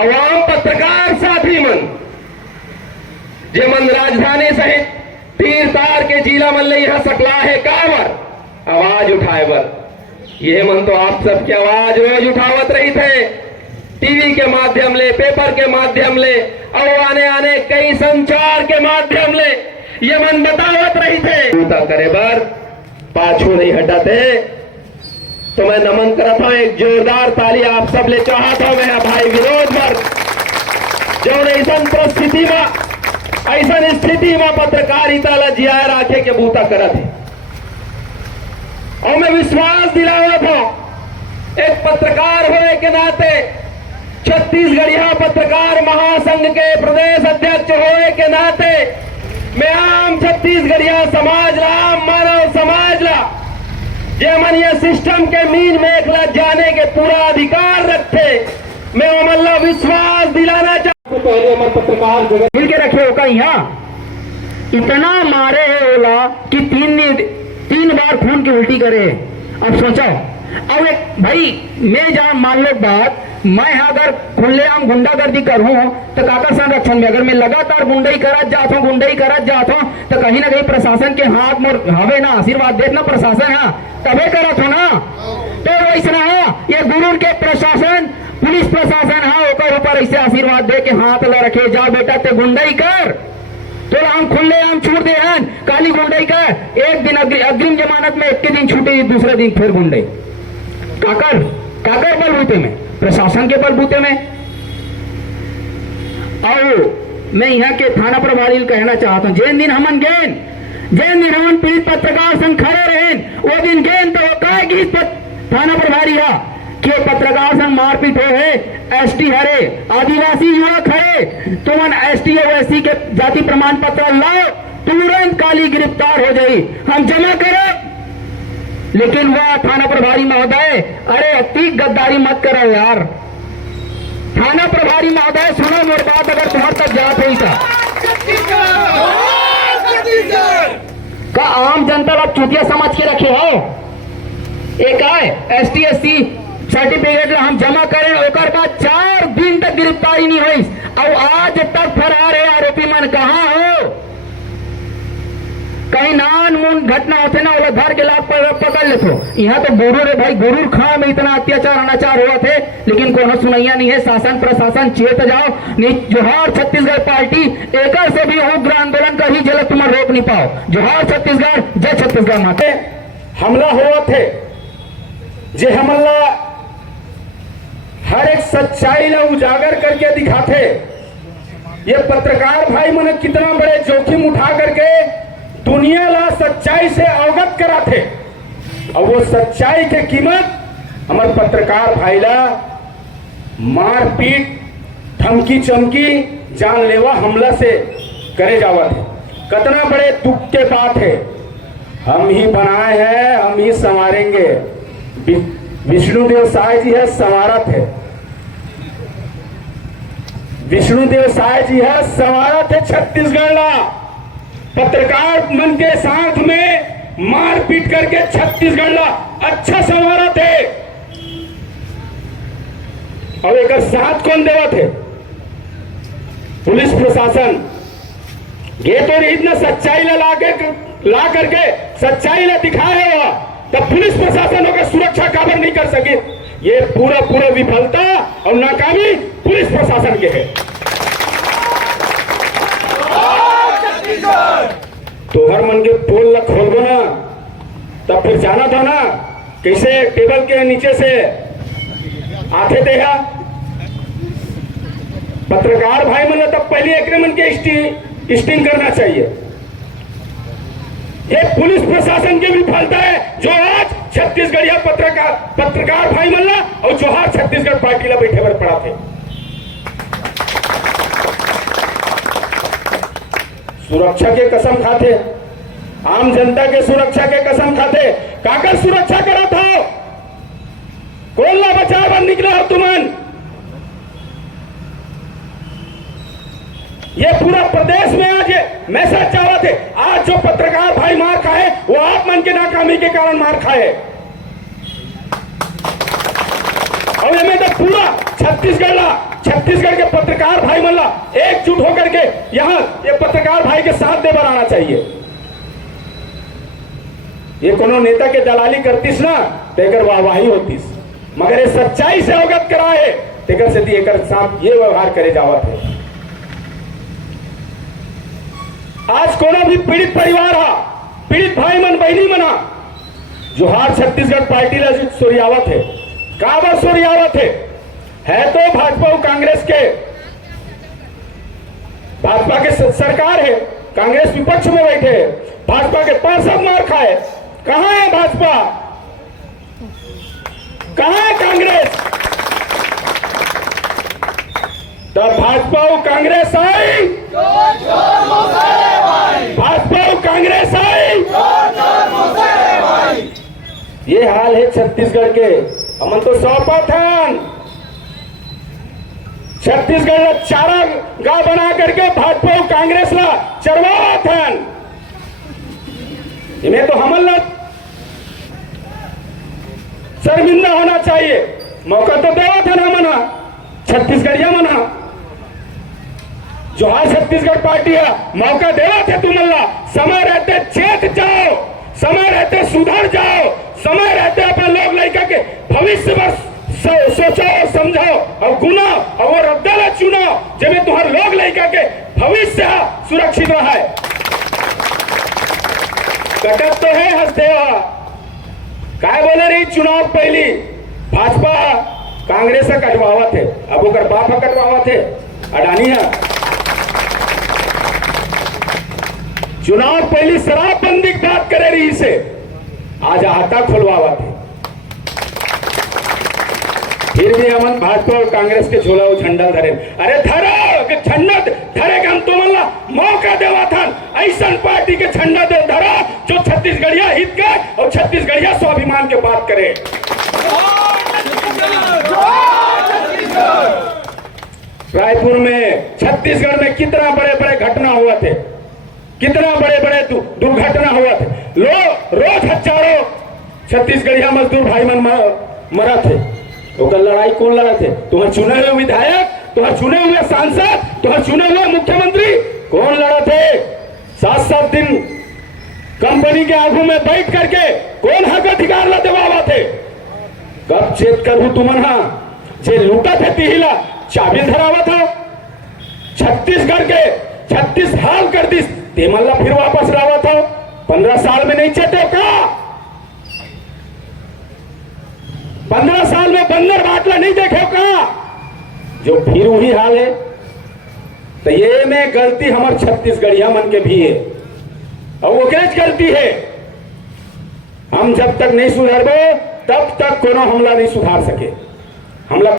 अवाम पत्रकार साथी मन जे मन राजधानी सहित तीर तार के जिला मन ले यहाँ सकला है कावर आवाज उठाए बर। ये मन तो आप सबकी आवाज रोज उठावत रही थे, टीवी के माध्यम ले, पेपर के माध्यम ले और आने आने कई संचार के माध्यम ले ये मन बतावत रही थे। बूता करे बर पाछू नहीं हटाते तो मैं नमन करता हूं, एक जोरदार ताली आप सब ले चाहता हूं मैं भाई विनोद पर, जो ऐसा परिस्थिति में ऐसा स्थिति में पत्रकारिता ला जिया राखे के बूता करत है। और मैं विश्वास दिलावत हूं एक पत्रकार होने के नाते, छत्तीसगढ़िया पत्रकार महासंघ के प्रदेश अध्यक्ष होने के नाते मैं आम छत्तीसगढ़िया समाज ला, आम मानव समाज ला जे मन ये सिस्टम के मीन में एकला जाने के पूरा अधिकार रखते, मैं अमल्ला विश्वास दिलाना चाहता हूं। पहले हमारे पत्रकार मिल के रखे हो का यहाँ इतना मारे है ओला कि तीन बार खून की उल्टी करे। अब सोचो, अब एक भाई मैं जहां मान लो बात, मैं अगर खुलेआम गुंडागर्दी करूं तो काका संरक्षण में अगर मैं लगातार गुंडाई करत जाता हूं तो कहीं ना कहीं प्रशासन के हाथ मोर हवे ना आशीर्वाद देत ना प्रशासन है तबे करत हो ना। तो वैसा है ये गुरूर के प्रशासन, पुलिस प्रशासन है ओकर ऊपर ऐसे आशीर्वाद दे के हाथ ला रखे, जा बेटा ते गुंडाई कर, तो हम खुलेआम छूट दे हैं काली गुंडाई कर, एक दिन अग्रिम जमानत में एक दिन छूटे, दूसरे दिन फिर गुंडाई। काकर बलबूते में, प्रशासन के बलबूते में। और मैं यहाँ के थाना प्रभारी कहना चाहता हूँ, जिन दिन हमन पीड़ित पत्रकार संघ खड़े रहे वो दिन गेन तो कहेगी थाना प्रभारी है कि पत्रकार संघ मारपीट हो है, एसटी हरे, आदिवासी युवक हरे, तुमन एसटी और एससी के जाति प्रमाण पत्र लाओ, तुरंत काली गिरफ्तार हो जाई, हम जमा करो। लेकिन वह थाना प्रभारी महोदय, अरे अति गद्दारी मत करो यार। थाना प्रभारी महोदय सुनो मेरी बात, अगर तुम्हारे तक जात हुई का आम जनता आप चूतिया समझ के रखे हो। एक है एसटी एससी सर्टिफिकेट हम जमा करें, ओकर बाद 4 दिन तक गिरफ्तारी नहीं हुई और आज तक फरार है आरोपी मन। कहां हो? कहीं नान मून घटना होते ना वो घर के लाभ पकड़ लेते। यहाँ तो गुरूर है भाई, गुरूर खां में इतना अत्याचार अनाचार हुआ थे लेकिन कोनो सुनैया नहीं है। शासन प्रशासन चेत जाओ, जोहार छत्तीसगढ़ पार्टी एक से भी उग्र आंदोलन कर ही जल तुम रोक नहीं पाओ। जोहार छत्तीसगढ़, जय छत्तीसगढ़ माते। हमला हुआ थे जे हमला हर एक सच्चाई ला उजागर करके दिखाते। ये पत्रकार भाई मन कितना बड़े जोखिम उठा करके दुनिया ला सच्चाई से अवगत कराते और वो सच्चाई के कीमत हमारे पत्रकार भाई ला मारपीट, धमकी चमकी, जानलेवा हमला से करे जावा थे। कितना बड़े दुख के बात है। हम ही बनाए हैं, हम ही संवारेंगे। विष्णुदेव साय जी है संवारत है, विष्णुदेव साय जी है संवारत है छत्तीसगढ़ ला। पत्रकार मन के साथ में मारपीट करके छत्तीसगढ़ ला अच्छा संवारा थे। और एक साथ कौन देवा थे? पुलिस प्रशासन। ये तो इतना सच्चाई ला करके सच्चाई ला दिखाया हुआ तब पुलिस प्रशासन होकर सुरक्षा काबर नहीं कर सके। ये पूरा विफलता और नाकामी पुलिस प्रशासन के है। तो हर मन के पोल ला खोलबो ना तब फिर जाना था ना कैसे टेबल के नीचे से आते थे। पत्रकार भाई मन तब पहले एक मन के स्टिंग करना चाहिए। ये पुलिस प्रशासन की विफलता है जो आज छत्तीसगढ़िया पत्रकार भाई मन और जोहार छत्तीसगढ़ पार्टी ला बैठे पर पड़ा थे। सुरक्षा के कसम खाते, आम जनता के सुरक्षा के कसम खाते। काकर सुरक्षा करा था? कौन ला बचाव बन निकला हो तुमन? ये पूरा प्रदेश में आज मैसेज चाहवा थे। आज जो पत्रकार भाई मार खाए वो आप मन के नाकामी के कारण मार खाए। और ये में तो पूरा छत्तीसगढ़ छत्तीसगढ़ के पत्रकार भाई मल्ला एकजुट होकर के यहाँ ये पत्रकार भाई के साथ देवर आना चाहिए। ये कोनो नेता के दलाली करतीस ना तेकर वाहवाही होतीस, मगर ये सच्चाई से अवगत कराए तेकर से एकर साथ ये व्यवहार करे जावत है। आज कोनो भी पीड़ित परिवार हा, पीड़ित भाई मन बहनी मना जोहार छत्तीसगढ़ पार्टी ला सोरियावत है। काबर सोरियावत है तो भाजपा और कांग्रेस के, भाजपा के सरकार है, कांग्रेस विपक्ष में बैठे है, भाजपा के पार्षद मार खाए। कहां है भाजपा, कहां है कांग्रेस? तब भाजपा और कांग्रेस आई, भाजपा और कांग्रेस आई, ये हाल है छत्तीसगढ़ के। हमन तो सौंपा था छत्तीसगढ़ ला चारा गांव बना करके भाजपा और कांग्रेस ला चरवावा था। इन्हें तो हमन ला शर्मिंदा होना चाहिए। मौका तो देवा था ना मना छत्तीसगढ़िया मना जो आज छत्तीसगढ़ पार्टी है, मौका देवा थे तुम ला। समय रहते चेत जाओ, समय रहते सुधर जाओ, समय रहते अपने लोग लड़का के भविष्य पर सोचो और समझाओ और गुनाओ और वो रद्दा चुनाओ जब तुम्हारे लोग लड़का के भविष्य सुरक्षित रहा है। कटक तो है हंसते काय बोले रही चुनाव पहली भाजपा कांग्रेस से कटवावा थे, अब वो बाप कटवावा थे अडानी है। चुनाव पहली शराबबंदी की बात करे रही से आज हाथा खुलवावा थे। फिर भी हमन भाजपा और कांग्रेस के झोला वो झंडा धरे। अरे धरो झंडा धरे के हम तुम मौका देवा था। ऐसा पार्टी के झंडा दे धरा जो छत्तीसगढ़िया हित के और छत्तीसगढ़िया स्वाभिमान के बात करे। रायपुर में छत्तीसगढ़ में कितना बड़े बड़े घटना हुआ थे, कितना बड़े बड़े दुर्घटना हुआ थे। रोज हजारों छत्तीसगढ़िया मजदूर भाई मन मरा थे। तो लड़ाई कौन लड़ा थे? तुम्हारे चुने हुए विधायक, तुम्हारे चुने हुए सांसद, तुम्हारे चुने हुए मुख्यमंत्री कौन लड़ा थे? 7-7 दिन कंपनी के आगू में बैठ करके कौन हक अधिकार ला देवावा थे? कब चेत करू तुमन जे लूटा थे तिहिला चाबी धरावा था। छत्तीसगढ़ के 36 हाल कर दी तेमल्ला फिर वापस लावा था। 15 साल में नहीं चेते का? 15 साल में बंदर बाटला नहीं देखे का? जो फिर वही हाल है। तो ये में गलती हमारे छत्तीसगढ़िया मन के भी है और वो क्या गलती है। हम जब तक नहीं सुधरबे तब तक कोनो हमला नहीं सुधार सके। हमला